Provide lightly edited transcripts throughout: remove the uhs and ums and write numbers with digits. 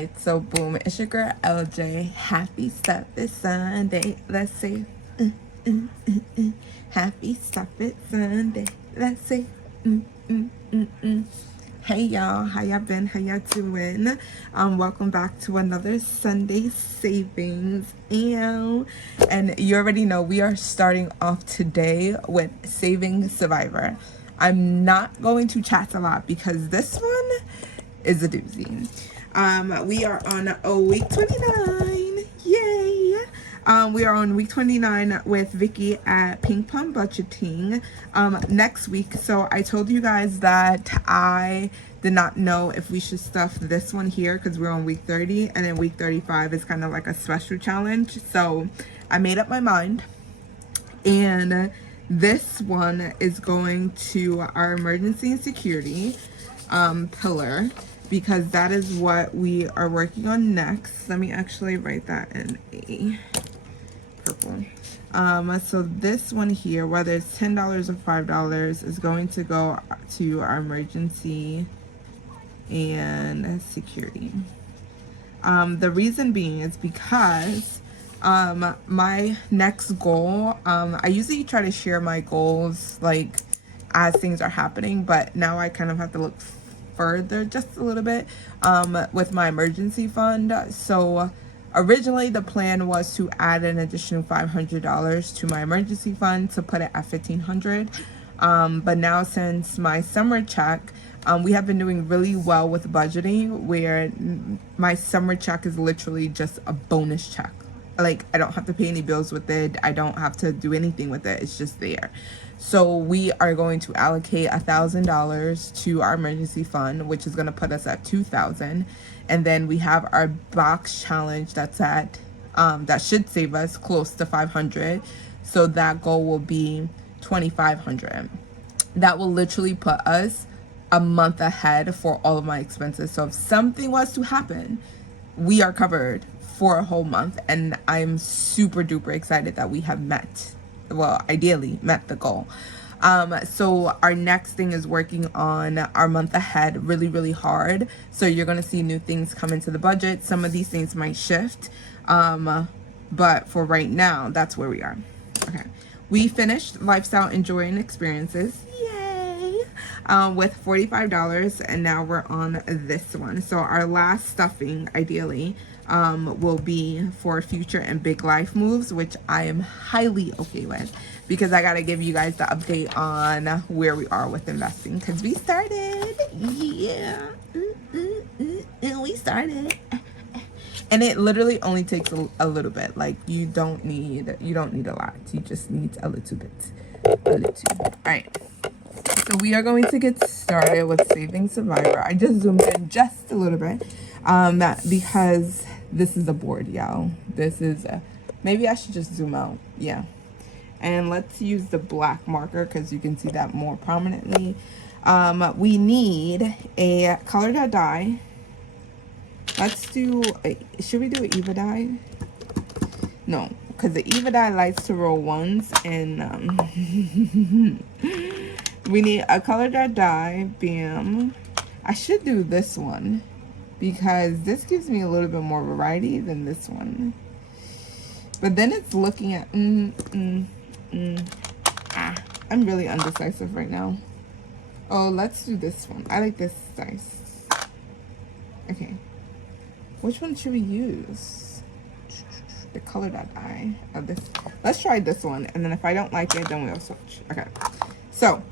Alright, so boom, it's your girl LJ. Happy Stuff It Sunday. Let's say Happy Stuff It Sunday. Let's say Hey y'all, how y'all been? How y'all doing? Welcome back to another Sunday savings. And you already know we are starting off today with Saving Survivor. I'm not going to chat a lot because this one is a doozy. We are on week 29. Yay! We are on week 29 with Vicky at Ping Pong Budgeting next week. So I told you guys that I did not know if we should stuff this one here because we're on week 30, and then week 35 is kind of like a special challenge. So I made up my mind, and this one is going to our emergency and security pillar, because that is what we are working on next. Let me actually write that in a purple. So this one here, whether it's $10 or $5, is going to go to our emergency and security. The reason being is because my next goal, I usually try to share my goals like as things are happening, but now I kind of have to look further just a little bit with my emergency fund. So originally the plan was to add an additional $500 to my emergency fund to put it at $1,500. But now, since my summer check, we have been doing really well with budgeting, where my summer check is literally just a bonus check. Like, I don't have to pay any bills with it. I don't have to do anything with it. It's just there. So we are going to allocate $1,000 to our emergency fund, which is going to put us at $2,000. And then we have our box challenge that's at that should save us close to $500. So that goal will be $2,500. That will literally put us a month ahead for all of my expenses. So if something was to happen, we are covered for a whole month, and I'm super duper excited that we have ideally met the goal. So our next thing is working on our month ahead really hard. So you're going to see new things come into the budget. Some of these things might shift, but for right now, that's where we are. Okay, we finished lifestyle enjoying experiences, yay, with $45, and now we're on this one. So our last stuffing ideally will be for future and big life moves, which I am highly okay with, because I gotta give you guys the update on where we are with investing, because we started. Yeah, we started. And it literally only takes a little bit. Like, you don't need a lot. You just need a little bit. All right, so we are going to get started with Saving Survivor. I just zoomed in just a little bit because this is a board, y'all. This is maybe I should just zoom out. Yeah, and let's use the black marker because you can see that more prominently. We need a colored die. Let's do should we do an Eva die? No, because the Eva die likes to roll ones, and we need a colored die. Bam. I should do this one, because this gives me a little bit more variety than this one. But then it's looking at I'm really undecisive right now. Oh, let's do this one. I like this dice. Okay, which one should we use? The color that die of this. Let's try this one, and then if I don't like it, then we'll switch. Okay, so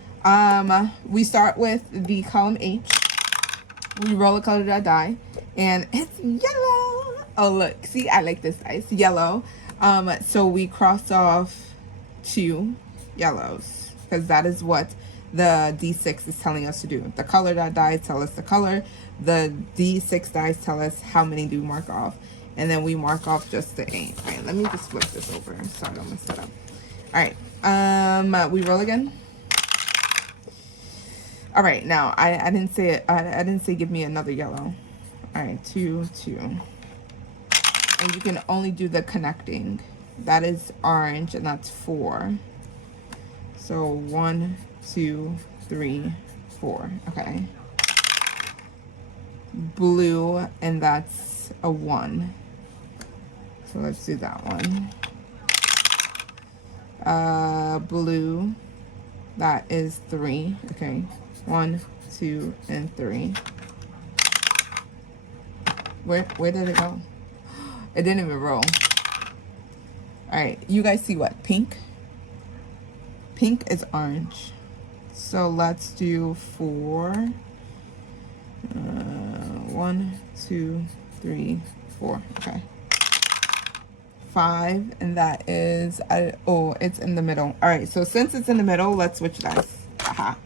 we start with the column H. We roll a color die, and it's yellow. Oh, look, see, I like this dice, yellow. So we cross off 2 yellows, because that is what the D6 is telling us to do. The color die tell us the color. The D6 dice tell us how many do mark off, and then we mark off just the 8. All right, let me just flip this over so I don't mess it up. All right, we roll again. All right, now I didn't say it. I didn't say give me another yellow. All right, 2, 2, and you can only do the connecting. That is orange, and that's 4. So 1, 2, 3, 4. Okay. Blue, and that's a 1. So let's do that one. Blue, that is 3. Okay, 1, 2, and 3. Where did it go? It didn't even roll. All right, you guys see what? Pink? Pink is orange. So let's do 4. 1, 2, 3, 4. Okay. 5, and that is, oh, it's in the middle. All right, so since it's in the middle, let's switch dice. Aha.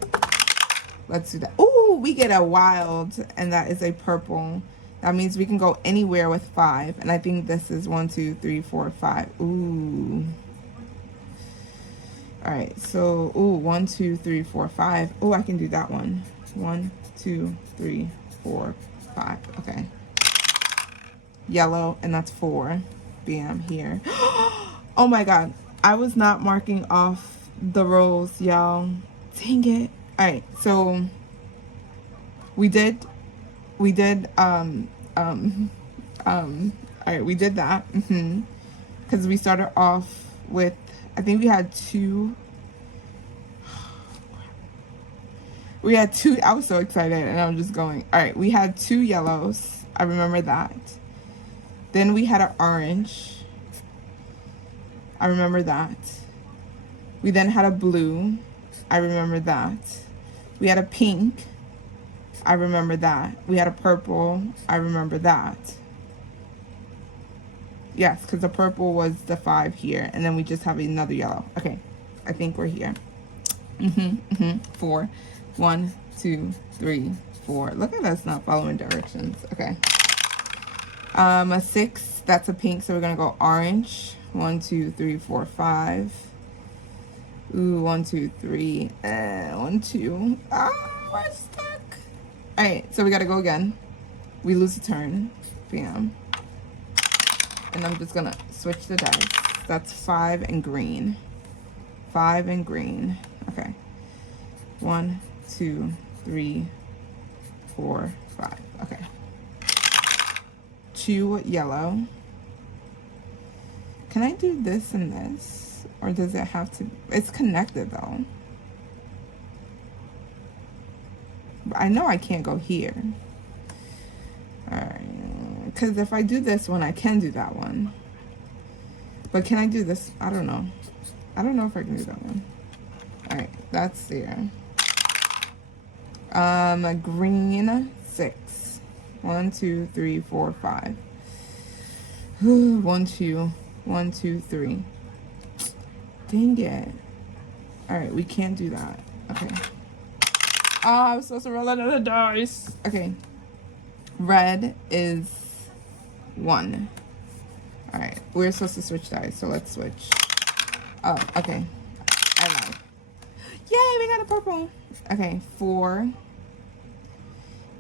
Let's do that. Oh, we get a wild, and that is a purple. That means we can go anywhere with 5, and I think this is 1, 2, 3, 4, 5. Ooh. All right, so, ooh, 1, 2, 3, 4, 5. Oh, I can do that one. 1, 2, 3, 4, 5. Okay. Yellow, and that's 4. Bam, here. Oh my god, I was not marking off the rows, y'all. Dang it. All right, so we did all right, we did that because we started off with, I think we had 2. I was so excited, and I was just going. All right, we had 2 yellows. I remember that. Then we had an orange. I remember that. We then had a blue. I remember that. We had a pink. I remember that. We had a purple. I remember that. Yes, because the purple was the 5 here. And then we just have another yellow. Okay, I think we're here. 4. 1, 2, 3, 4. Look at us not following directions. Okay. A 6, that's a pink, so we're gonna go orange. 1, 2, 3, 4, 5. Ooh, 1, 2, 3, 1, 2. Ah, we're stuck. All right, so we gotta go again. We lose a turn. Bam. And I'm just gonna switch the dice. That's 5 and green. 5 and green. Okay. 1, 2, 3, 4, 5. Okay. 2 yellow. Can I do this and this? Or does it have to? It's connected though. But I know I can't go here. Alright. Because if I do this one, I can do that one. But can I do this? I don't know. I don't know if I can do that one. Alright, that's there. A green 6. 1, 2, 3, 4, 5. 1, 2, 1, 2, 3. Dang it. Alright, we can't do that. Okay. I was supposed to roll another dice. Okay. Red is 1. Alright, we're supposed to switch dice, so let's switch. Oh, okay. I lied. Yay, we got a purple. Okay, 4.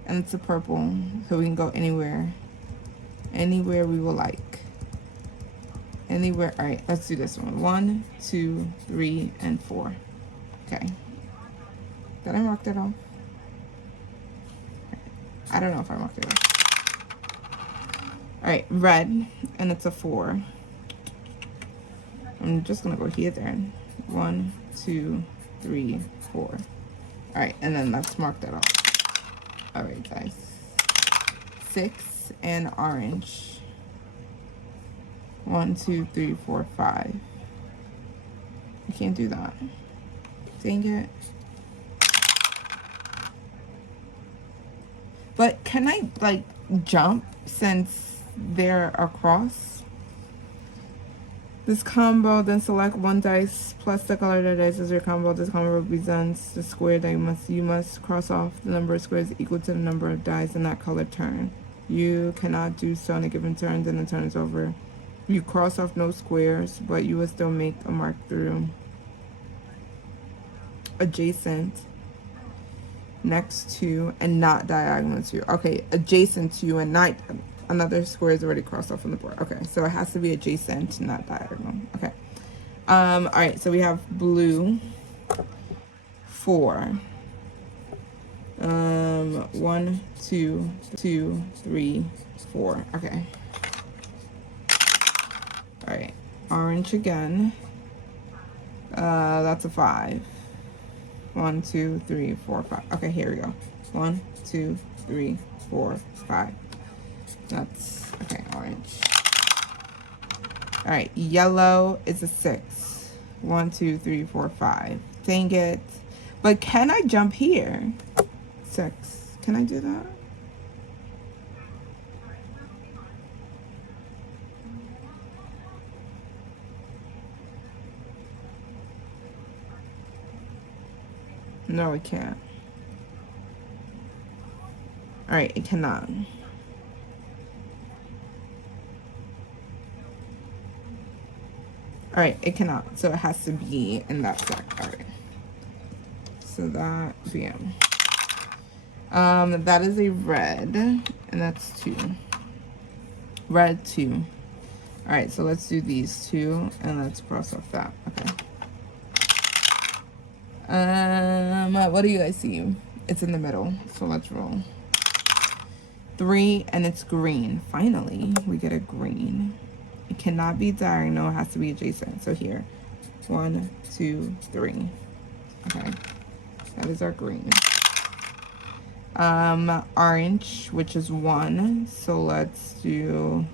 And it's a purple, so we can go anywhere. Anywhere we will like. Anywhere. All right, let's do this one. 1, 2, 3, and 4. Okay. Did I mark that off? I don't know if I marked it off. All right, red, and it's a 4. I'm just gonna go here then. 1, 2, 3, 4. All right, and then let's mark that off. All right, guys. 6 and orange. 1, 2, 3, 4, 5. I can't do that. Dang it. But can I like jump since they're across? This combo, then select 1 dice plus the color of the dice as your combo. This combo represents the square that you must cross off the number of squares equal to the number of dice in that color turn. You cannot do so on a given turn, then the turn is over. You cross off no squares, but you will still make a mark through adjacent, next to, and not diagonal to. Okay, adjacent to and not another square is already crossed off on the board. Okay, so it has to be adjacent, not diagonal. Okay. All right, so we have blue 4. 1, 2, 2, 3, 4. Okay. All right. Orange again. That's a 5. 1, 2, 3, 4, 5. Okay, here we go. 1, 2, 3, 4, 5. That's okay. Orange. All right. Yellow is a 6. 1, 2, 3, 4, 5. Dang it. But can I jump here? 6. Can I do that? No, it can't. All right, it cannot. All right, it cannot. So it has to be in that stack. All right. So that, bam. That is a red, and that's 2. Red 2. All right, so let's do these 2, and let's cross off that. Okay. What do you guys see? It's in the middle, so let's roll. 3, and it's green. Finally, we get a green. It cannot be diagonal, it has to be adjacent. So here, 1, 2, 3. Okay, that is our green. Orange, which is 1. So let's do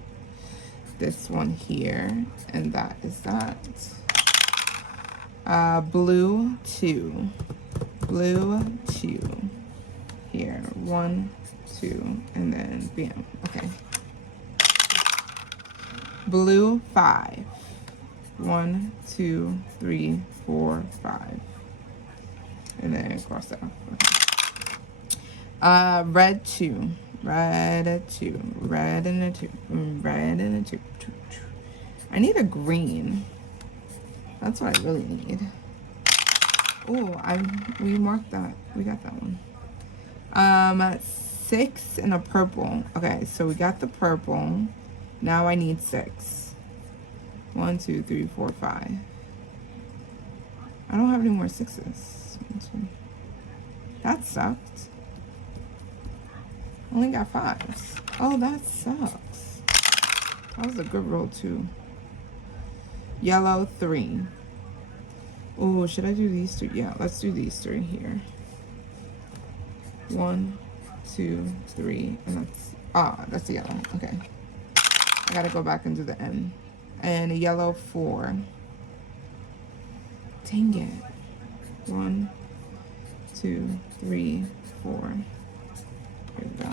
this one here, and that is that. Blue 2. Blue 2. Here, 1, 2, and then bam. Okay. Blue 5. 1, 2, 3, 4, 5. And then cross that off. Okay. Red 2. Red 2. Red and a 2. Red and a 2. I need a green. That's what I really need. Oh, we marked that. We got that one. 6 and a purple. Okay, so we got the purple. Now I need 6. 1, 2, 3, 4, 5. I don't have any more 6s. That sucked. Only got 5s. Oh, that sucks. That was a good roll too. Yellow 3. Oh, should I do these 3? Yeah, let's do these 3 here. 1, 2, 3, and that's the yellow. Okay. I gotta go back and do the M. And a yellow 4. Dang it. 1, 2, 3, 4. Here we go.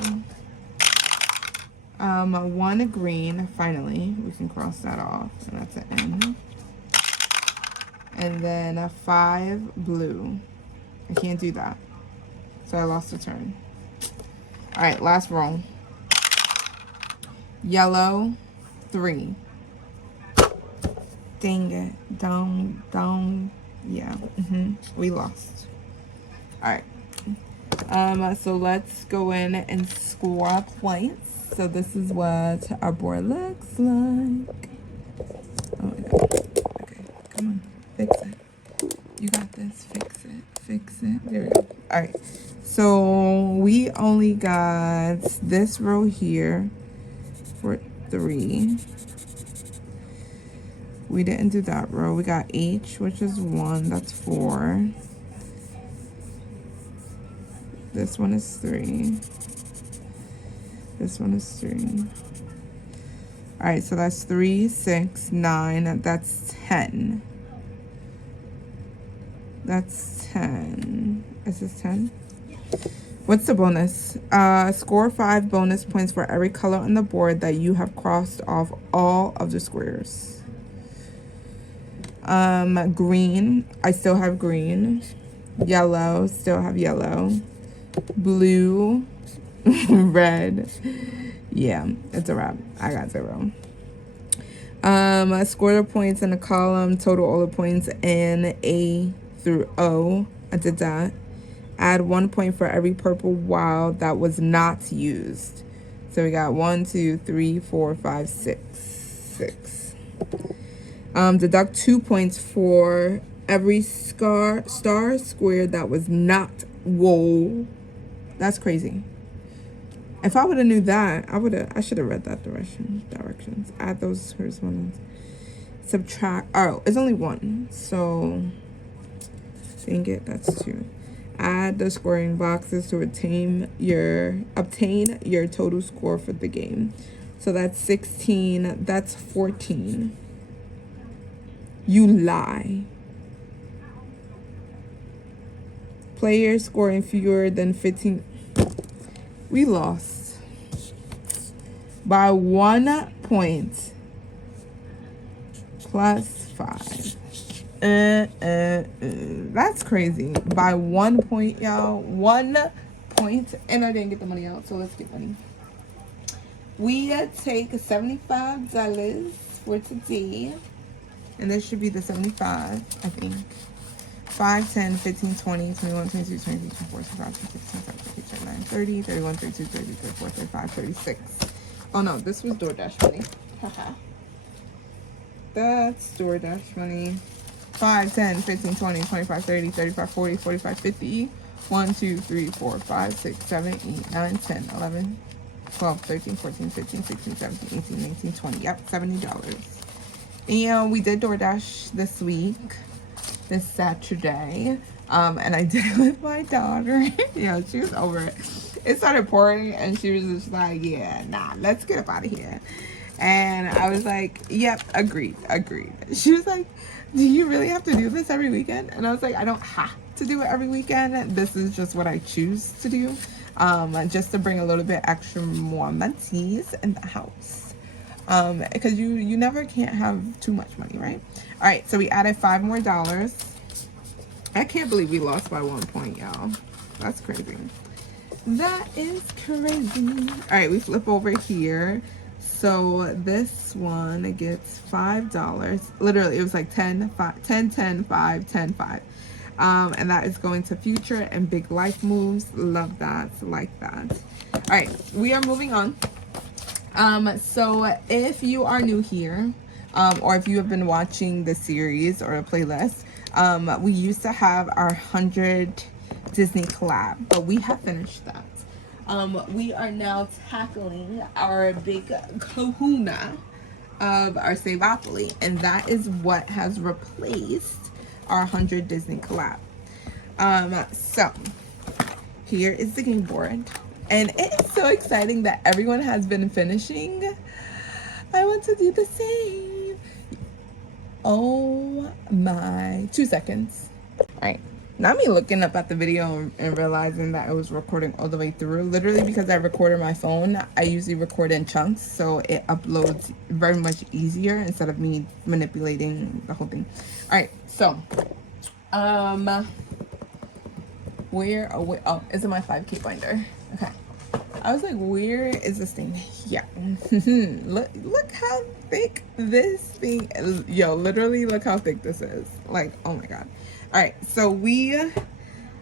1 green. Finally, we can cross that off, and that's an M. And then a 5 blue. I can't do that, so I lost a turn. All right, last roll. Yellow 3. Dang it. Down. Yeah. We lost. All right. So let's go in and score our points. So this is what our board looks like. Oh my god. Okay, come on. Fix it. You got this. Fix it. Fix it. There we go. All right. So we only got this row here for 3. We didn't do that row. We got H, which is 1. That's 4. This one is 3. This one is 3. All right, so that's 3, 6, 9. That's 10. That's 10. Is this 10? What's the bonus? Score 5 bonus points for every color on the board that you have crossed off all of the squares. Green, I still have green. Yellow, still have yellow. Blue, red. Yeah, it's a wrap. I got 0. Score the points in the column, total all the points in A through O. I did that. Add 1 point for every purple wild that was not used. So we got 1, 2, 3, 4, 5, 6. 6. Deduct 2 points for every star square that was not. Whoa. That's crazy. If I would have knew that, I should have read that directions. Add those correspondence. Subtract. Oh, it's only one. So, dang it, that's 2. Add the scoring boxes to obtain your total score for the game. So that's 16. That's 14. You lie. Players scoring fewer than 15. We lost by 1 point plus 5. That's crazy. By 1 point, y'all. 1 point. And I didn't get the money out, so let's get money. We take $75 for today. And this should be the 75, I think. 5, 10, 15, 20, 21, 22, 23, 24, 25, 26, 27, 28, 29, 30, 31, 32, 33, 34, 35, 36. Oh no, this was DoorDash money. Haha. That's DoorDash money. 5, 10, 15, 20, 25, 30, 35, 40, 45, 50. 1, 2, 3, 4, 5, 6, 7, 8, 9, 10, 11, 12, 13, 14, 15, 16, 17, 18, 19, 20. Yep, $70. And we did DoorDash this week, this Saturday. And I did it with my daughter. She was over it. It started pouring and she was just like, yeah, nah, let's get up out of here. And I was like, yep, agreed. She was like, do you really have to do this every weekend? And I was like, I don't have to do it every weekend. This is just what I choose to do. Just to bring a little bit extra more money in the house. Because you never can't have too much money, right? All right, so we added $5 more. I can't believe we lost by 1 point, y'all. That's crazy. That is crazy. All right, we flip over here. So this one gets $5. Literally, it was like 10, 5, 10, 10, 5, 10, 5. And that is going to future and big life moves. Love that, like that. All right, we are moving on. So if you are new here, or if you have been watching the series or a playlist, we used to have our 100 Disney collab, but we have finished that. We are now tackling our big kahuna of our Saveopoly, and that is what has replaced our 100 Disney collab. So here is the game board. And it is so exciting that everyone has been finishing. I want to do the same. Oh my. 2 seconds. All right. Not me looking up at the video and realizing that I was recording all the way through. Literally because I recorded my phone, I usually record in chunks. So it uploads very much easier instead of me manipulating the whole thing. All right. So, where, oh, it's in my 5K binder. Okay. I was like, where is this thing? Yeah. look how thick this thing is. Yo, literally look how thick this is. Like, oh my god. All right, so we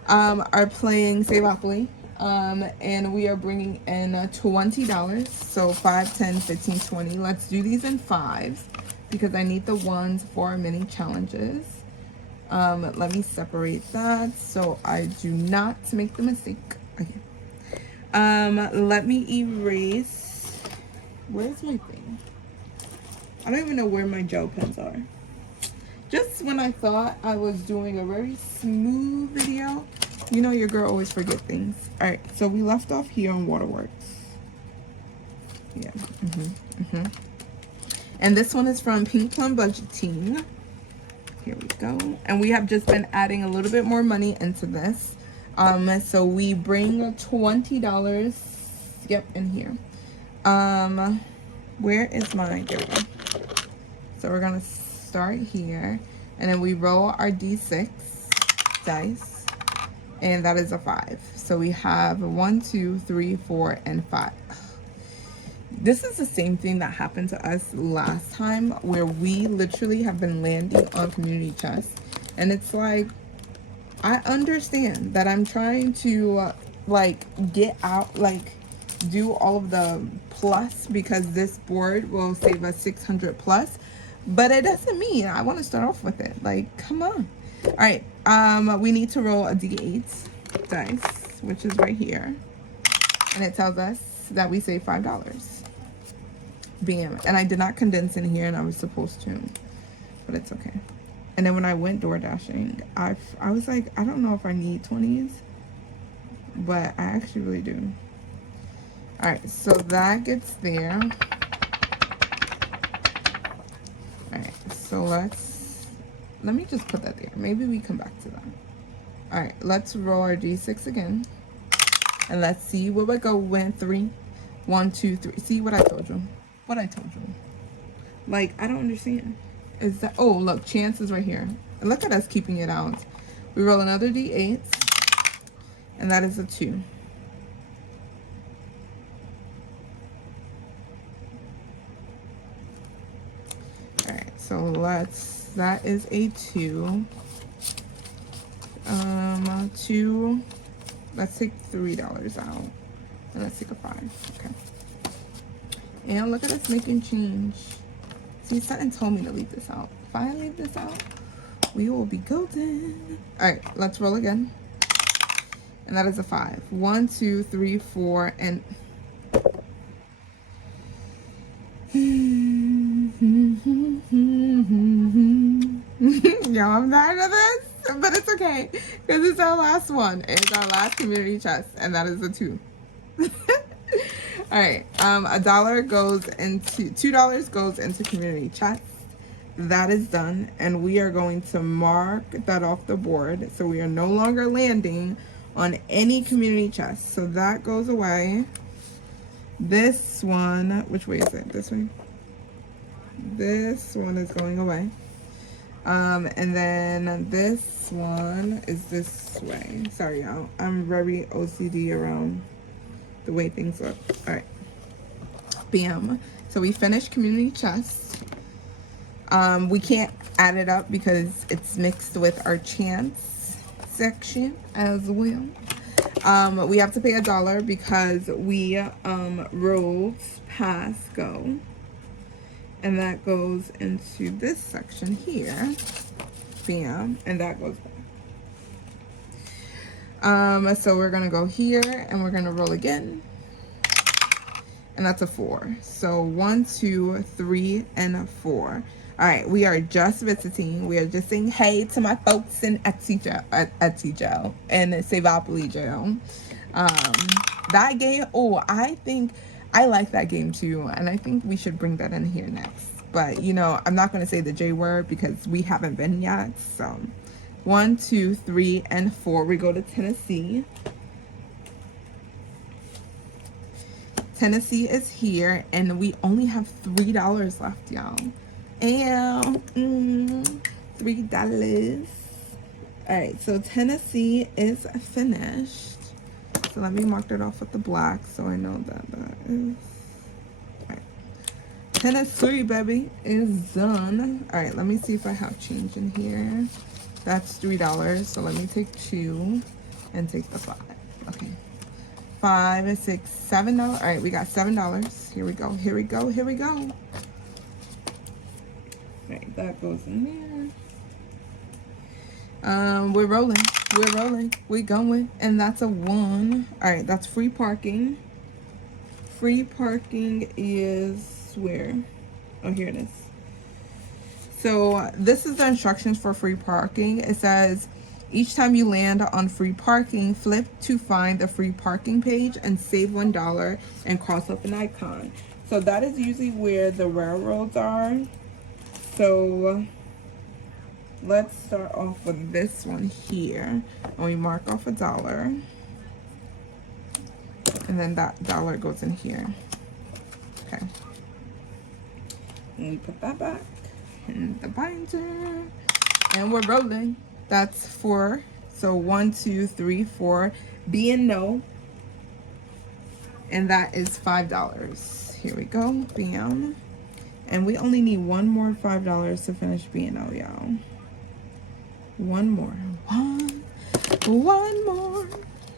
are playing Saveopoly, and we are bringing in $20. So 5, 10, 15, 20. Let's do these in 5s because I need the ones for mini challenges. Let me separate that so I do not make the mistake again. Let me erase. Where's my thing? I don't even know where my gel pens are. Just when I thought I was doing a very smooth video, you know your girl always forget things. All right, so we left off here on Waterworks. Yeah. And this one is from Pink Plum Budgeting. Here we go. And we have just been adding a little bit more money into this. So we bring $20. Yep, in here. Where is mine? There we go. So we're gonna start here, and then we roll our D6 dice, and that is a 5. So we have 1, 2, 3, 4, and 5. This is the same thing that happened to us last time, where we literally have been landing on community chest, and it's like, I understand that I'm trying to like get out, like do all of the plus because this board will save us 600 plus, but it doesn't mean I want to start off with it. Like, come on. All right, we need to roll a D8 dice. which is right here. And it tells us that we saved $5. Bam. And I did not condense in here, and I was supposed to, but it's okay. And then when I went door dashing, I was like, I don't know if I need 20s, but I actually really do. All right, so that gets there. All right, so let me just put that there. Maybe we come back to that. All right, let's roll our D6 again. And let's see where we go with 3. 1, 2, 3. See what I told you. What I told you. Like, I don't understand. Is that, oh, look, chance is right here. And look at us keeping it out. We roll another D8. And that is a 2. All right, so that is a 2. 2. Let's take $3 out. And let's take a 5. Okay. And look at us making change. See, something told me to leave this out. If I leave this out, we will be golden. All right, let's roll again. And that is a 5. 1, 2, 3, 4, and yo, I'm tired of this, but it's okay because it's our last one. It's our last community chest, and that is a 2. All right, $2 goes into community chest. That is done, and we are going to mark that off the board, so we are no longer landing on any community chest. So that goes away. This one, which way is it? This way. This one is going away. And then this one is this way. Sorry, y'all. I'm very OCD around the way things look. All right. Bam. So we finished community chest. We can't add it up because it's mixed with our chance section as well. We have to pay $1 because we rolled past go. And that goes into this section here. Bam. And that goes back. So we're gonna go here and we're gonna roll again. And that's a 4. So 1, 2, 3, and 4. All right, we are just visiting. We are just saying hey to my folks in Etsy jail and Saveopoly jail. That game, oh, I think I like that game too, and I think we should bring that in here next. But you know, I'm not going to say the J word because we haven't been yet. So 1, 2, 3, and 4. We go to Tennessee. Tennessee is here, and we only have $3 left, y'all. And $3. All right, so Tennessee is finished. So let me mark it off with the black so I know that that is. All right. Tennessee, baby, is done. All right, let me see if I have change in here. That's $3. So let me take 2 and take the 5. Okay. 5, 6, $7. All right, we got $7. Here we go. Here we go. Here we go. All right, that goes in there. We're rolling. We're rolling. We're going. And that's a 1. All right, that's free parking. Free parking is where? Oh, here it is. So this is the instructions for free parking. It says, each time you land on free parking, flip to find the free parking page and save $1 and cross up an icon. So that is usually where the railroads are. So let's start off with this one here. And we mark off $1. And then that $1 goes in here. Okay. And we put that back in the binder. And we're rolling. That's 4. So 1, 2, 3, 4. B and no. And that is $5. Here we go. Bam. And we only need one more $5 to finish B and O, y'all. One more. One more.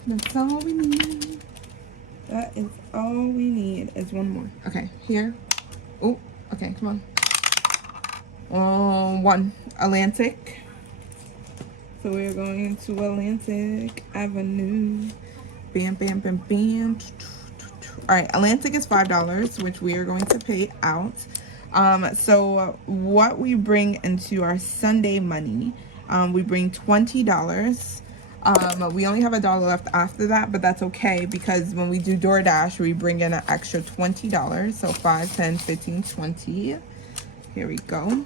That's all we need. That is all we need is one more. Okay, here. Oh, okay, come on. 1. Atlantic. So we're going to Atlantic Avenue. Bam, bam, bam, bam. All right, Atlantic is $5, which we are going to pay out. So what we bring into our Sunday money, we bring $20. We only have $1 left after that, but that's okay because when we do DoorDash, we bring in an extra $20. So 5, 10, 15, 20. Here we go.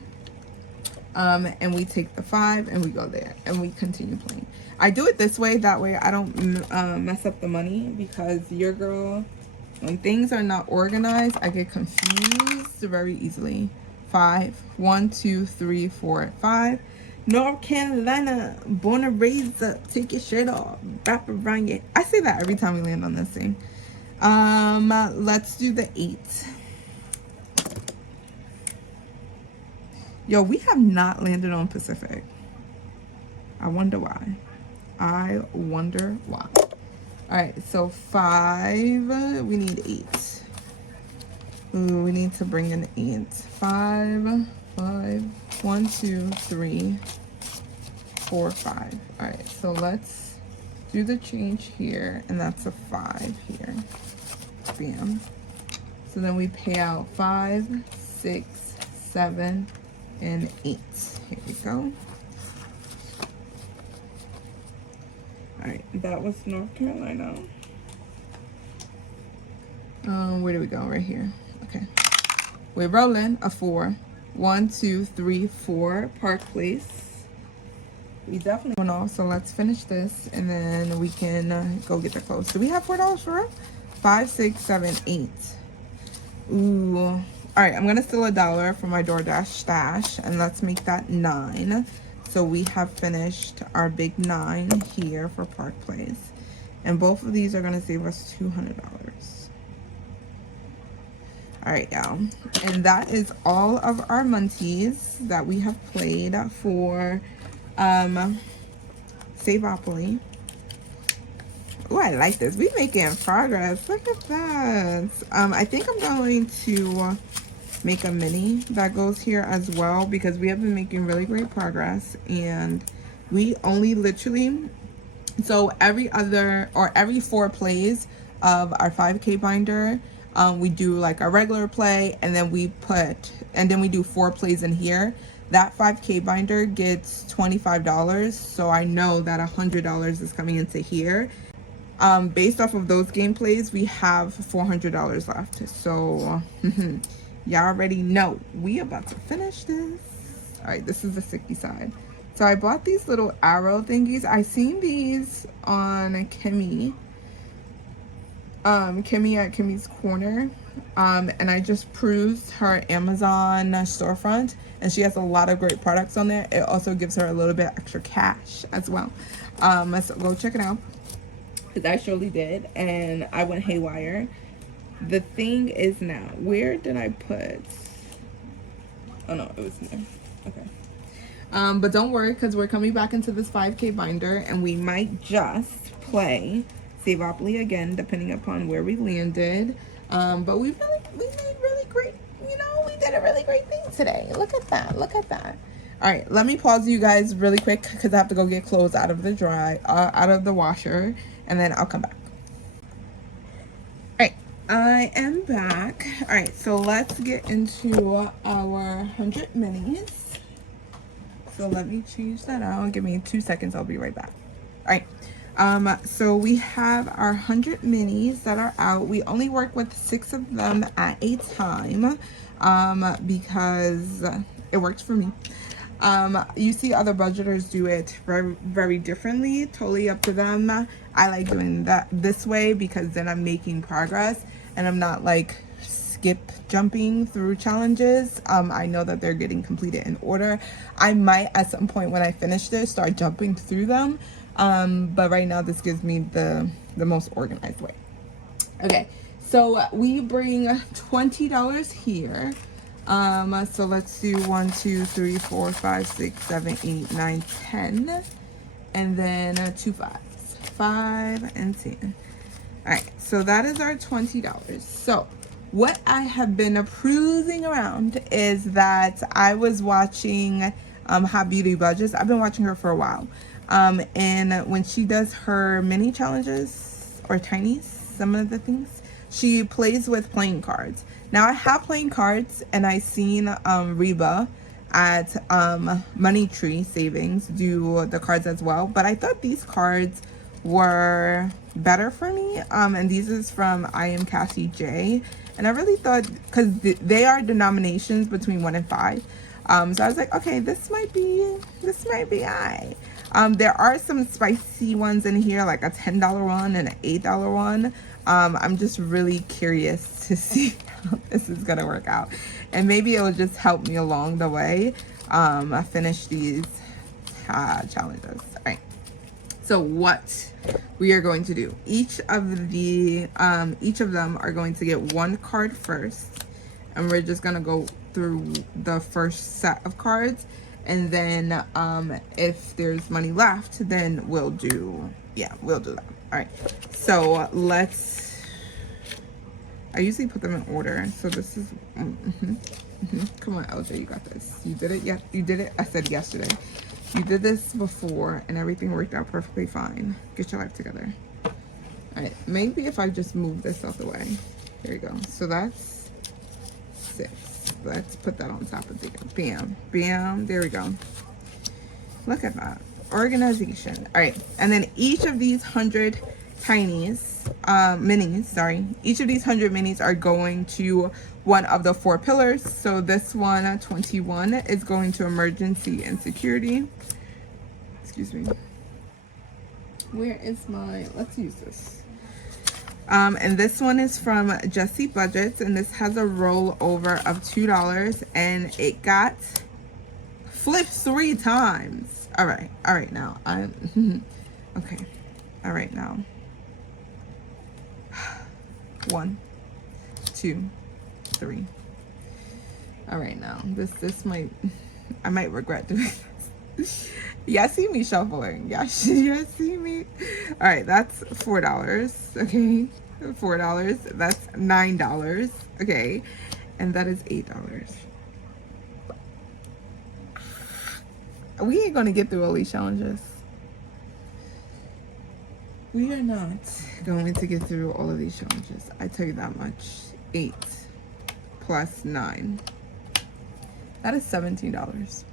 And we take the 5 and we go there and we continue playing. I do it this way, that way I don't mess up the money, because your girl, when things are not organized, I get confused very easily. 5, 1, 2, 3, 4, 5. North Carolina, born and raised up. Take your shirt off, wrap around your. I say that every time we land on this thing. Let's do the 8. Yo, we have not landed on Pacific. I wonder why. I wonder why. All right, so 5. We need 8. Ooh, we need to bring in 8. 5, 5. 1, 2, 3, 4, 5. All right, so let's do the change here, and that's a 5 here. Bam. So then we pay out 5, 6, 7, and 8. Here we go. All right, that was North Carolina. Where do we go? Right here. Okay. We're rolling a 4. 1, 2, 3, 4. Park Place. We definitely went off, so let's finish this and then we can go get the clothes. Do we have $4 for real? 5, 6, 7, 8. Ooh. All right, I'm gonna steal $1 from my DoorDash stash and let's make that 9. So we have finished our big 9 here for Park Place, and both of these are gonna save us $200. All right, y'all, and that is all of our munties that we have played for Saveopoly. Oh, I like this. We're making progress. Look at that. I think I'm going to make a mini that goes here as well, because we have been making really great progress, and we only literally, so every 4 plays of our 5K binder, we do like a regular play, and then we do 4 plays in here. That 5K binder gets $25, so I know that $100 is coming into here. Based off of those gameplays, we have $400 left. So y'all already know we about to finish this. All right, this is the 60 side. So I bought these little arrow thingies. I seen these on Kimmy at Kimmy's Corner, and I just perused her Amazon storefront, and she has a lot of great products on there. It also gives her a little bit extra cash as well. So go check it out, because I surely did, and I went haywire. The thing is now, where did I put? Oh no, it was there. Okay. But don't worry, because we're coming back into this 5K binder, and we might just play Saveopoly again, depending upon where we landed. But we made really great, we did a really great thing today. Look at that, look at that. All right, let me pause you guys really quick, because I have to go get clothes out of the washer, and then I'll come back. All right, I am back. All right, so let's get into our 100 minis. So let me change that out. Give me 2 seconds, I'll be right back. All right. So we have our 100 minis that are out. We only work with 6 of them at a time, because it works for me. You see other budgeters do it very, very differently. Totally up to them. I like doing that this way, because then I'm making progress and I'm not like skip jumping through challenges. I know that they're getting completed in order. I might at some point when I finish this start jumping through them. But right now this gives me the most organized way. Okay, so we bring $20 here. So let's do 1, 2, 3, 4, 5, 6, 7, 8, 9, 10, and then 2 5s, 5 and 10. All right, so that is our $20. So what I have been cruising around is that I was watching Hot Beauty Budgets. I've been watching her for a while. And when she does her mini challenges or Tinies, some of the things. She plays with playing cards. Now I have playing cards, and I seen Reba at Money Tree Savings do the cards as well, but I thought these cards were better for me. And these is from I Am Cassie J, and I really thought, because they are denominations between 1 and 5, so I was like, okay, this might be I. There are some spicy ones in here, like a $10 one and an $8 one. I'm just really curious to see how this is gonna work out, and maybe it will just help me along the way. I finish these challenges. All right. So what we are going to do? Each of them are going to get one card first, and we're just gonna go through the first set of cards, and then if there's money left, then we'll do that. All right. So I usually put them in order. So this is come on, LJ, you got this. You did it. Yeah, you did it. I said yesterday. You did this before, and everything worked out perfectly fine. Get your life together. All right. Maybe if I just move this out the way. There you go. So that's 6. Let's put that on top of the bam, bam. There we go. Look at that organization. All right, and then each of these 100 minis, sorry, each of these 100 minis are going to one of the 4 pillars. So this one, 21, is going to emergency and security. Excuse me. Where is my? Let's use this. And this one is from Jessie Budgets, and this has a rollover of $2, and it got flipped 3 times. All right now. Okay. All right now. 1, 2, 3. All right now. This might, I might regret doing this. Y'all see me shuffling. Y'all see me. All right, that's $4. Okay, $4. That's $9. Okay, and that is $8. We ain't gonna get through all these challenges. We are not going to get through all of these challenges. I tell you that much. 8 plus 9. That is $17.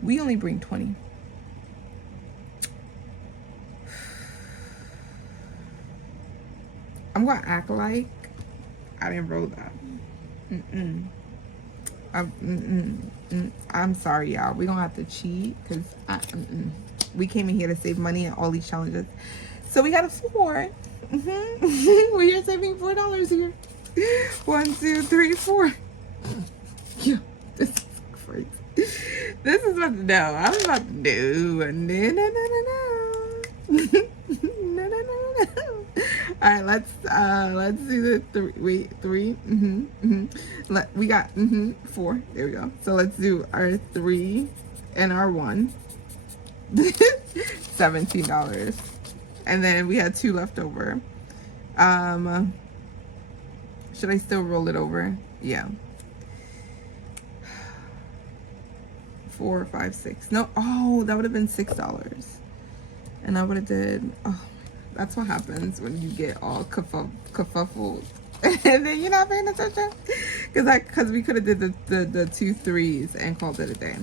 We only bring 20. I'm gonna act like I didn't roll that. I'm sorry, y'all. We're gonna have to cheat because we came in here to save money in all these challenges. So we got a 4. We are saving $4 here. 1, 2, 3, 4. Yeah, this is crazy. This is what I'm about to do. No. No. All right, let's do the 3. 3. We got 4. There we go. So let's do our 3 and our 1. $17. And then we had 2 left over. Should I still roll it over? Yeah. 4, 5, 6. No, oh, that would have been $6. And I would have did, oh, that's what happens when you get all kerfuffled. And then you're not paying attention. Because we could have did the 2 3s and called it a day.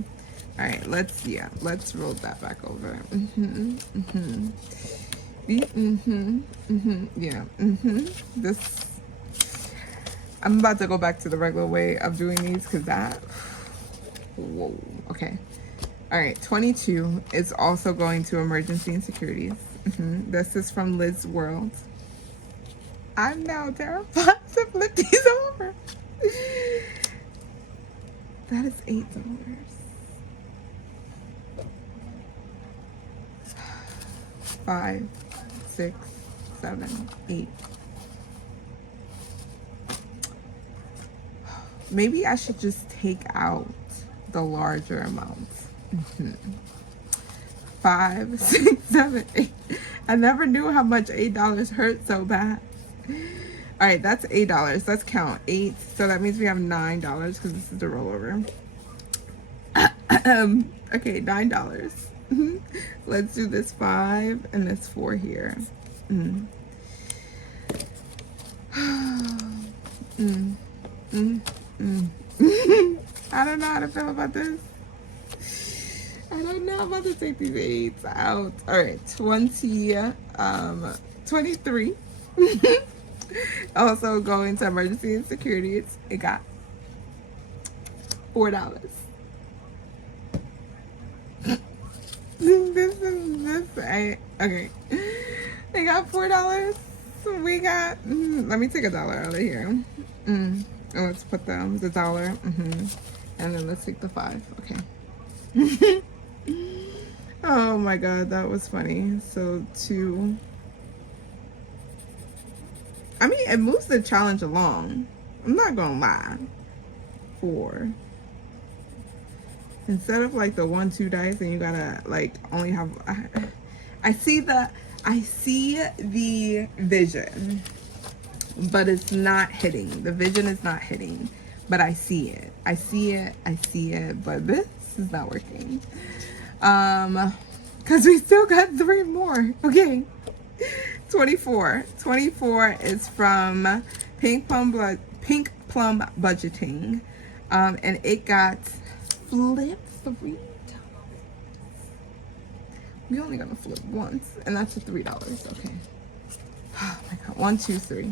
All right, let's roll that back over. This, I'm about to go back to the regular way of doing these because that, whoa, okay. All right, 22 is also going to emergency and securities. This is from Liz World. I'm now terrified to flip these over. That is $8. 5, 6, 7, 8. Maybe I should just take out the larger amounts. 5, 6, 7, 8. I never knew how much $8 hurt so bad. All right, that's $8. Let's count 8. So that means we have $9 because this is the rollover. Okay, $9. Let's do this 5 and this 4 here. Mm. Mm. Mm. Mm. I don't know how to feel about this. I don't know. I'm about to take these 8s out. All right, 23. Also going to emergency and securities. It got $4. Okay. They got $4. We got. Let me take $1 out of here. And let's put the dollar. And then let's take the 5. Okay. Oh my god, that was funny. So 2. I mean, it moves the challenge along. I'm not gonna lie. 4. Instead of like the 1, 2 dice, and you gotta like only have. I see the vision, but it's not hitting. The vision is not hitting, but I see it. I see it, but this is not working. Because we still got 3 more. Okay. 24. 24 is from Pink Plum Budgeting. And it got flipped 3 times. We only got to flip once, and that's $3. Okay. Oh my god. 1, 2, 3.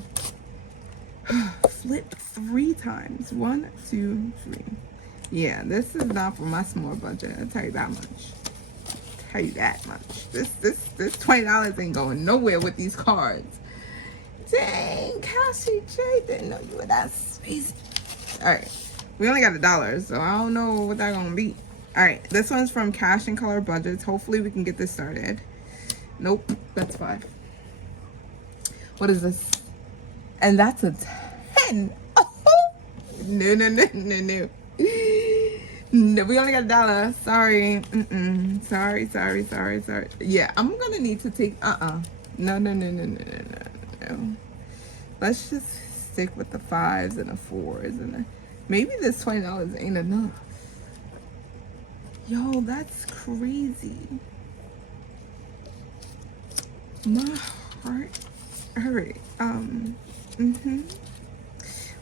Flipped 3 times. 1, 2, 3. Yeah, this is not for my small budget. I'll tell you that much. This $20 ain't going nowhere with these cards. Dang, Cassie J didn't know you were that space. All right, we only got $1, so I don't know what that's gonna be. All right, this one's from Cash and Color Budgets. Hopefully we can get this started. Nope, that's 5. What is this? And that's a 10. Oh, no. No, we only got $1. Sorry. Sorry. Yeah, I'm gonna need to take. No. Let's just stick with the 5s and the 4s and maybe this $20 ain't enough. Yo, that's crazy. My heart. All right.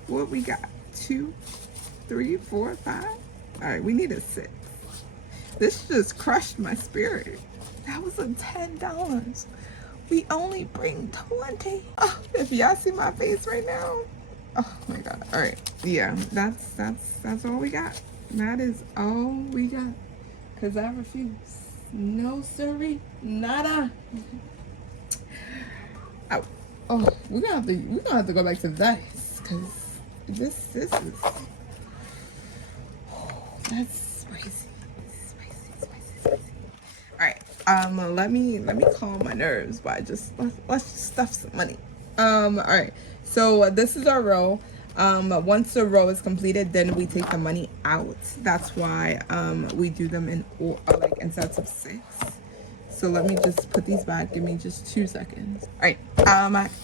What we got? 2, 3, 4, 5. All right, we need a 6. This just crushed my spirit. That was a $10. We only bring 20. Oh, if y'all see my face right now. Oh my god. All right. Yeah, that's all we got. That is all we got. Cause I refuse. No siree. Nada. Oh, we're gonna have to go back to the dice. Cause this is. That's spicy. All right. Let me calm my nerves by let's just stuff some money. All right. So this is our row. Once the row is completed, then we take the money out. That's why we do them in sets of 6. So let me just put these back. Give me just 2 seconds. All right.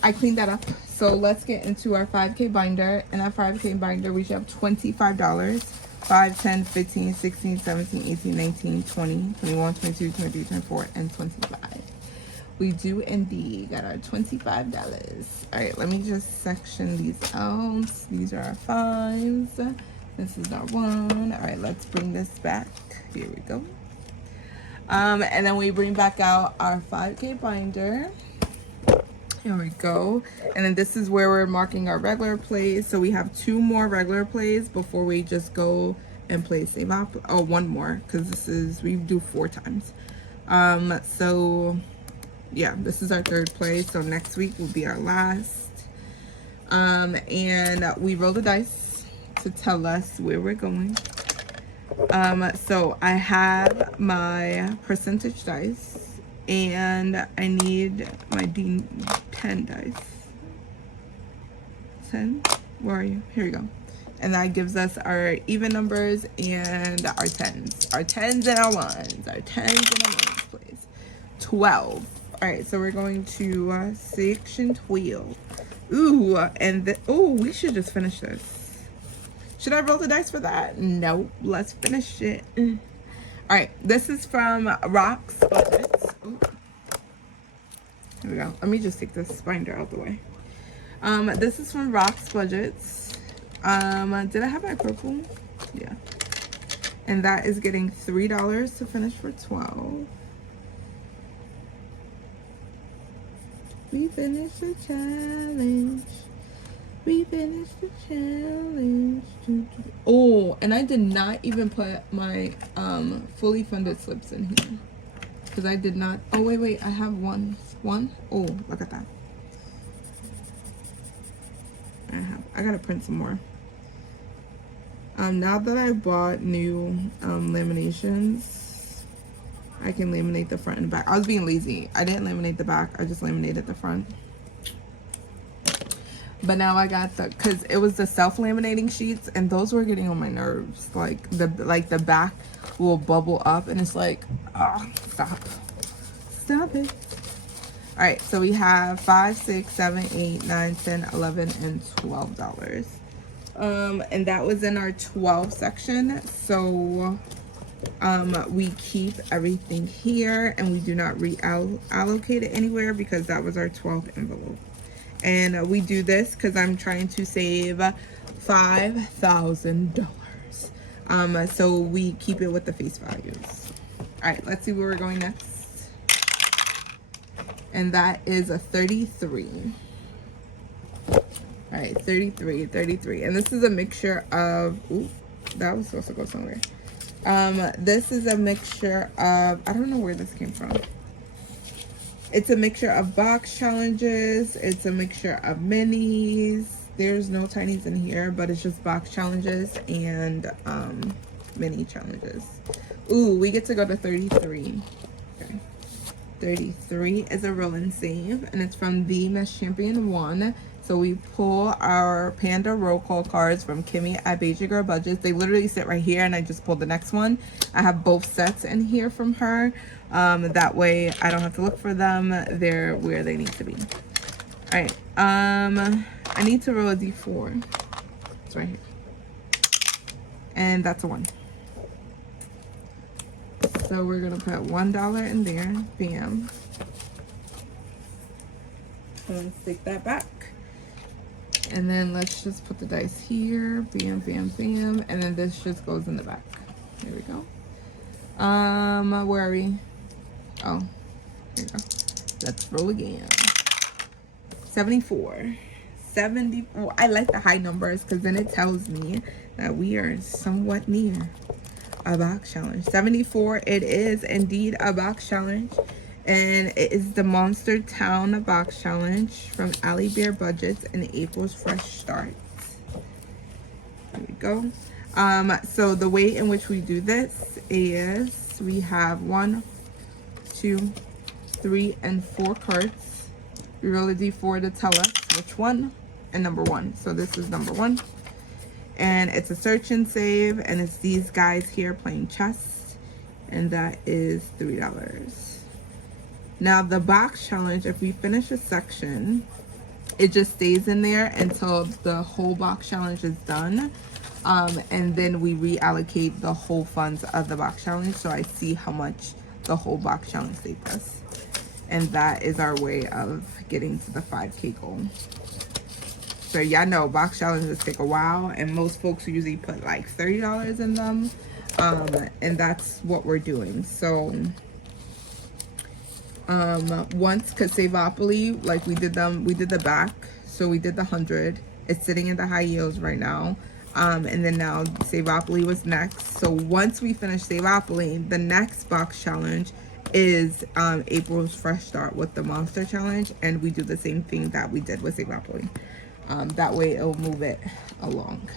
I cleaned that up. So let's get into our 5K binder. In our 5K binder, we should have $25. 5, 10, 15, 16, 17, 18, 19, 20, 21, 22, 23, 24, and 25. We do indeed got our $25. All right, let me just section these out. These are our 5s. This is our 1. All right, let's bring this back. Here we go. And then we bring back out our 5K binder. Here we go. And then this is where we're marking our regular plays. So we have 2 more regular plays before we just go and play Saveopoly. Oh, 1 more, because we do 4 times. So yeah, this is our 3rd play. So next week will be our last. And we roll the dice to tell us where we're going. So I have my percentage dice. And I need my D10 dice. 10? Where are you? Here we go. And that gives us our even numbers and our 10s. Our 10s and our 1s. Our 10s and our 1s, please. 12. All right, so we're going to section 12. Ooh, and we should just finish this. Should I roll the dice for that? Nope. Let's finish it. All All right, this is from Rock's Budgets. Ooh. Here we go. Let me just take this binder out the way. This is from Rock's Budgets. Did I have my purple? Yeah. And that is getting $3 to finish for 12. We finished the challenge. We finished the challenge. Oh, and I did not even put my fully funded slips in here. Because I did not. Oh, wait. I have one. Oh, look at that. I gotta print some more. Now that I bought new laminations, I can laminate the front and back. I was being lazy. I didn't laminate the back. I just laminated the front. But now I got the, because it was the self-laminating sheets, and those were getting on my nerves. Like the back will bubble up, and it's like, oh, stop it. All right, so we have $5, $6, $7, $8, $9, $10, $11, and $12. And that was in our 12 section. So we keep everything here, and we do not reallocate it anywhere because that was our 12th envelope. And we do this because I'm trying to save $5,000. So we keep it with the face values. All right, let's see where we're going next. And that is a 33. All right, 33. And this is a mixture of, ooh, that was supposed to go somewhere. This is a mixture of, I don't know where this came from. It's a mixture of box challenges. It's a mixture of minis. There's no tinies in here, but it's just box challenges and mini challenges. Ooh, we get to go to 33. Okay. 33 is a roll and save, and it's from the Miss Champion 1. So we pull our Panda roll call cards from Kimmy at Beijing Girl Budgets. They literally sit right here, and I just pulled the next one. I have both sets in here from her. That way I don't have to look for them. They're where they need to be. All right. I need to roll a D4. It's right here. And that's a 1. So we're gonna put $1 in there. Bam. And stick that back. And then let's just put the dice here. Bam, bam, bam. And then this just goes in the back. There we go. Where are we? Oh, here we go. Let's roll again. 74. 74. I like the high numbers because then it tells me that we are somewhat near a box challenge. 74. It is indeed a box challenge. And it is the Monster Town box challenge from Allie Bear Budgets and April's Fresh Start. There we go. So the way in which we do this is we have 1, 2, 3, and 4 cards. We roll a D4 to tell us which one and number 1. So this is number 1. And it's a search and save, and it's these guys here playing chess, and that is $3. Now the box challenge, if we finish a section, it just stays in there until the whole box challenge is done. And then we reallocate the whole funds of the box challenge, so I see how much the whole box challenge saved us. And that is our way of getting to the 5K goal. So y'all know box challenges take a while, and most folks usually put like $30 in them. And that's what we're doing. So once, because Saveopoly, like we did the back, so we did the 100. It's sitting in the high yields right now. And then now Saveopoly was next. So once we finish Saveopoly, the next box challenge is April's Fresh Start with the Monster Challenge, and we do the same thing that we did with Saveopoly. That way it'll move it along.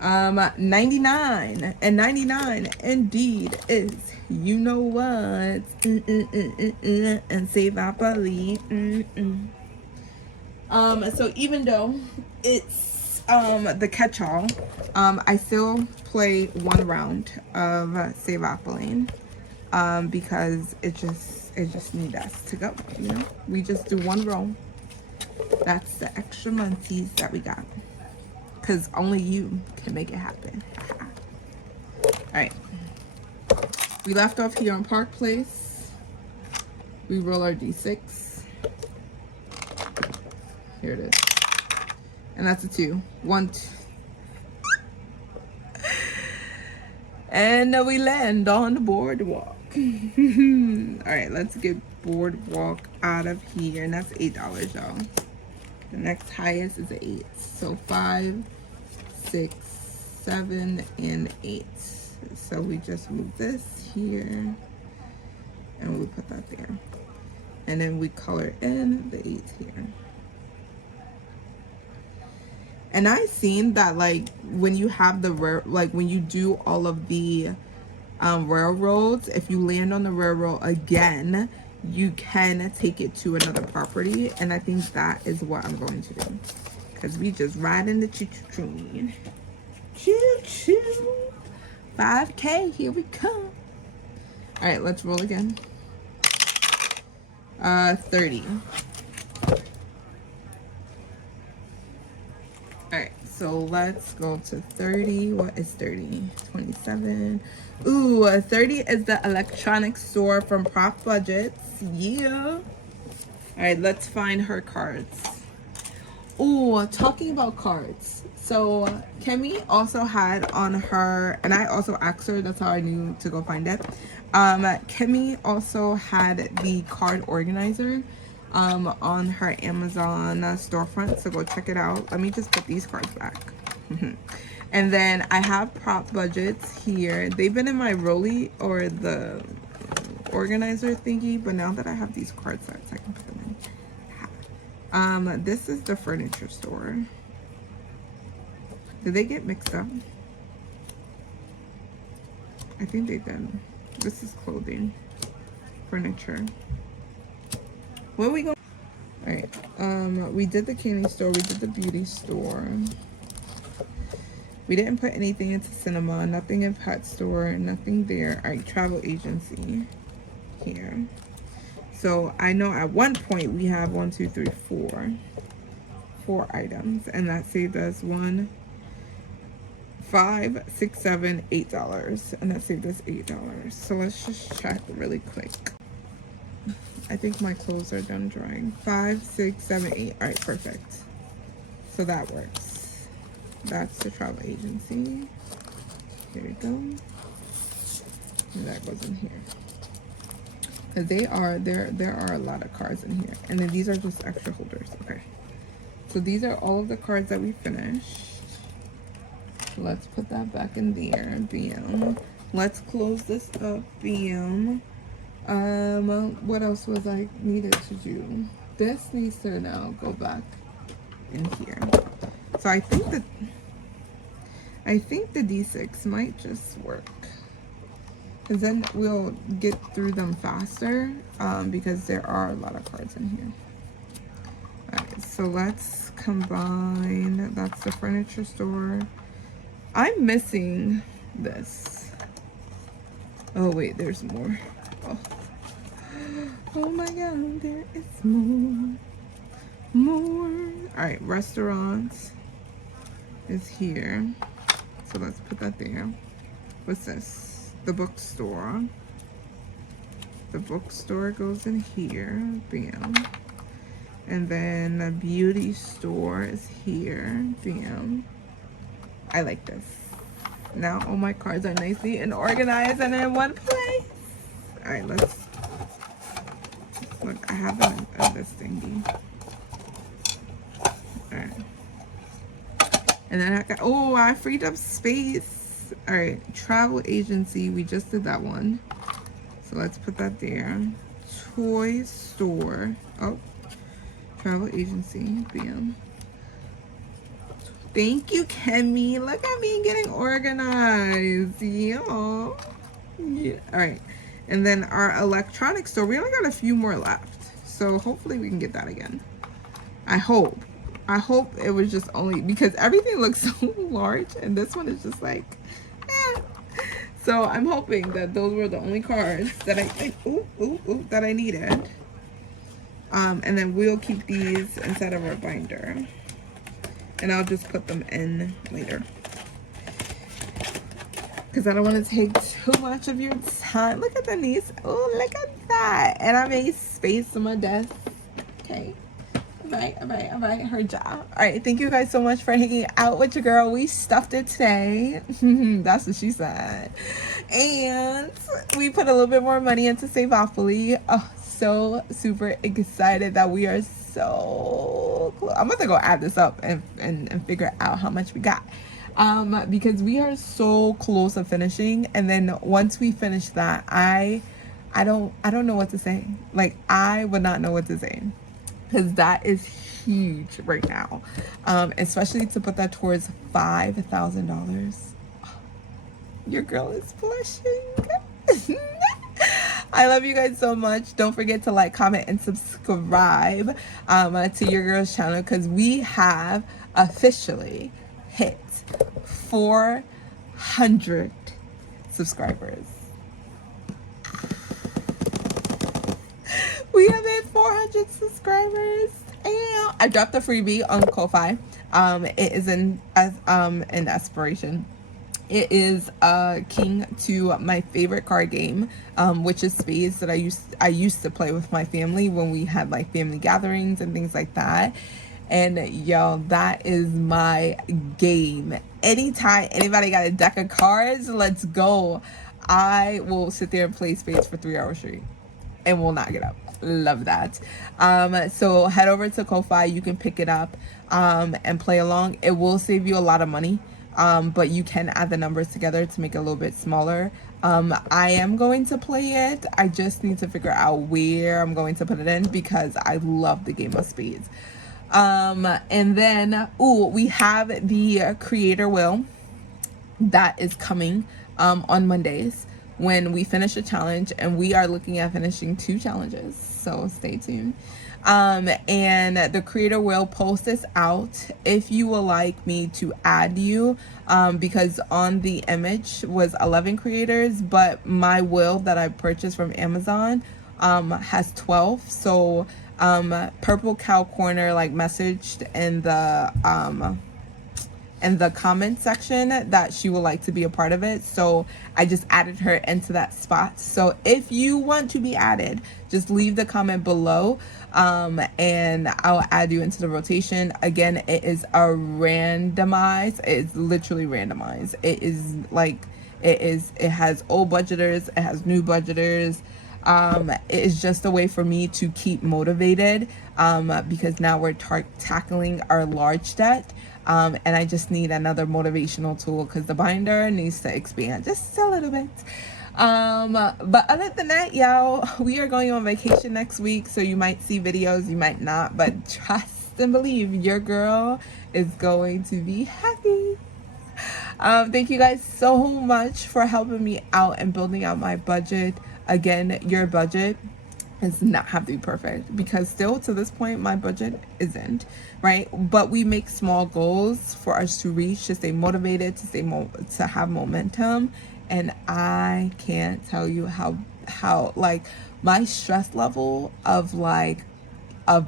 99, and 99 indeed is, you know what, and Saveopoly. So even though it's the catch-all, I still play 1 round of Saveopoly, because it just needs us to go, you know. We just do 1 roll. That's the extra munties that we got, because only you can make it happen. right. We left off here on Park Place. We roll our D6. Here it is. And that's a 2. 1, 2. And we land on the boardwalk. All right, let's get boardwalk out of here. And that's $8, y'all. The next highest is an 8. So 5, 6, 7, and 8. So we just move this here. And we put that there. And then we color in the 8 here. And I seen that, like, when you have the when you do all of the railroads, if you land on the railroad again, you can take it to another property. And I think that is what I'm going to do, because we just ride in the choo-choo. Choo-choo. 5K, here we come. All right, let's roll again. 30. Alright, so let's go to 30. What is 30? 27. Ooh, 30 is the electronics store from Prop Budgets. Yeah. Alright, let's find her cards. Ooh, talking about cards. So Kemi also had on her, and I also asked her, that's how I knew to go find it. Kemi also had the card organizer on her Amazon storefront, so go check it out. Let me just put these cards back. And then I have Prop Budgets here. They've been in my rolly, or the organizer thingy, but now that I have these card sets, I can put them in. This is the furniture store. Did they get mixed up? I think they did. This is clothing, furniture. Where are we going? All right. We did the candy store. We did the beauty store. We didn't put anything into cinema. Nothing in pet store. Nothing there. All right. Travel agency here. So I know at one point we have 1, 2, 3, 4 items, and that saved us $1, $5, $6, $7, $8, and that saved us $8. So let's just check really quick. I think my clothes are done drying. 5, 6, 7, 8. All right, perfect. So that works. That's the travel agency. Here we go. And that goes in here. Because there are a lot of cards in here. And then these are just extra holders. Okay. So these are all of the cards that we finished. Let's put that back in there. Bam. Let's close this up. Bam. What else was I needed to do? This needs to now go back in here. So I think the D6 might just work, because then we'll get through them faster, because there are a lot of cards in here. Alright, so let's combine. That's the furniture store. I'm missing this. Oh wait, there's more. Oh my god, there is more. Alright, restaurants is here. So let's put that there. What's this? The bookstore. The bookstore goes in here. Bam. And then the beauty store is here. Bam. I like this. Now all my cards are nicely and organized and in one place. Alright, let's look. I have them in this thingy. Alright. And then I freed up space. Alright, travel agency. We just did that one. So let's put that there. Toy store. Oh, travel agency. Bam. Thank you, Kemi. Look at me getting organized. Yeah. All right. And then our electronics store. We only got a few more left. So hopefully we can get that again. I hope it was just only because everything looks so large, and this one is just like, eh. So I'm hoping that those were the only cards that that I needed. And then we'll keep these inside of our binder. And I'll just put them in later. because I don't want to take too much of your time. Look at the niece. Oh, look at that. And I made space on my desk. Okay. All right. Her job. All right. Thank you guys so much for hanging out with your girl. We stuffed it today. That's what she said. And we put a little bit more money into Saveopoly. Oh, so super excited that we are so close. I'm about to go add this up and figure out how much we got. Because we are so close to finishing, and then once we finish that, I don't know what to say. Like, I would not know what to say, because that is huge right now, especially to put that towards $5,000. Your girl is blushing. I love you guys so much. Don't forget to like, comment, and subscribe to your girl's channel, because we have officially hit 400 subscribers. We have hit 400 subscribers, and I dropped a freebie on Ko-Fi. It is an aspiration. It is king to my favorite card game, which is Spades, that I used to play with my family when we had like family gatherings and things like that. And yo, that is my game. Anytime anybody got a deck of cards, let's go. I will sit there and play Spades for 3 hours straight and will not get up. Love that. So head over to Ko-Fi. You can pick it up and play along. It will save you a lot of money, but you can add the numbers together to make it a little bit smaller. I am going to play it. I just need to figure out where I'm going to put it in, because I love the game of Spades. And then we have the creator wheel that is coming on Mondays when we finish a challenge, and we are looking at finishing 2 challenges, so stay tuned. And the creator will post this out if you would like me to add you, because on the image was 11 creators, but my will that I purchased from Amazon has 12. So Purple Cow Corner like messaged in the comment section that she would like to be a part of it, so I just added her into that spot. So if you want to be added, just leave the comment below, and I'll add you into the rotation. Again, it is a randomized. It's literally randomized. It is like, it has old budgeters, it has new budgeters. It is just a way for me to keep motivated, because now we're tackling our large debt. And I just need another motivational tool, because the binder needs to expand just a little bit. But other than that, y'all, we are going on vacation next week, so you might see videos, you might not, but trust and believe, your girl is going to be happy. Thank you guys so much for helping me out and building out my budget. Again, your budget does not have to be perfect, because still to this point my budget isn't, right? But we make small goals for us to reach, to stay motivated, to have momentum. And I can't tell you how like my stress level of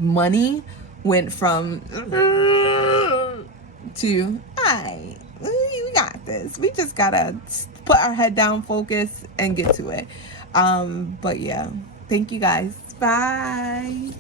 money went from to we got this. We just gotta put our head down, focus, and get to it. But yeah, thank you guys. Bye.